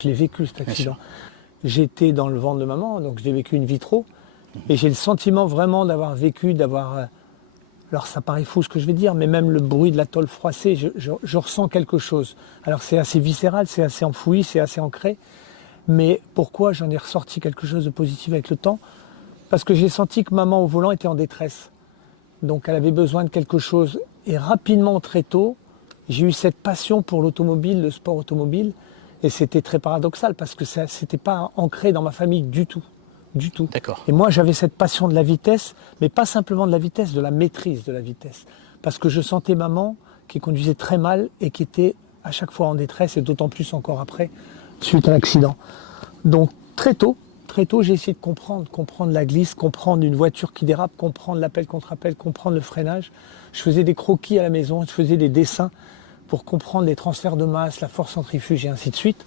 Je l'ai vécu cet accident. J'étais dans le ventre de maman, donc j'ai vécu in vitro. Et j'ai le sentiment vraiment d'avoir vécu, alors ça paraît fou ce que je vais dire, mais même le bruit de la tôle froissée, je ressens quelque chose. Alors c'est assez viscéral, c'est assez enfoui, c'est assez ancré. Mais pourquoi j'en ai ressorti quelque chose de positif avec le temps? Parce que j'ai senti que maman au volant était en détresse. Donc elle avait besoin de quelque chose. Et rapidement, très tôt, j'ai eu cette passion pour l'automobile, le sport automobile. Et c'était très paradoxal parce que ça n'était pas ancré dans ma famille du tout. Du tout. D'accord. Et moi, j'avais cette passion de la vitesse, mais pas simplement de la vitesse, de la maîtrise de la vitesse. Parce que je sentais maman qui conduisait très mal et qui était à chaque fois en détresse, et d'autant plus encore après, suite à l'accident. Donc très tôt, j'ai essayé de comprendre la glisse, comprendre une voiture qui dérape, comprendre l'appel contre appel, comprendre le freinage. Je faisais des croquis à la maison, je faisais des dessins pour comprendre les transferts de masse, la force centrifuge et ainsi de suite.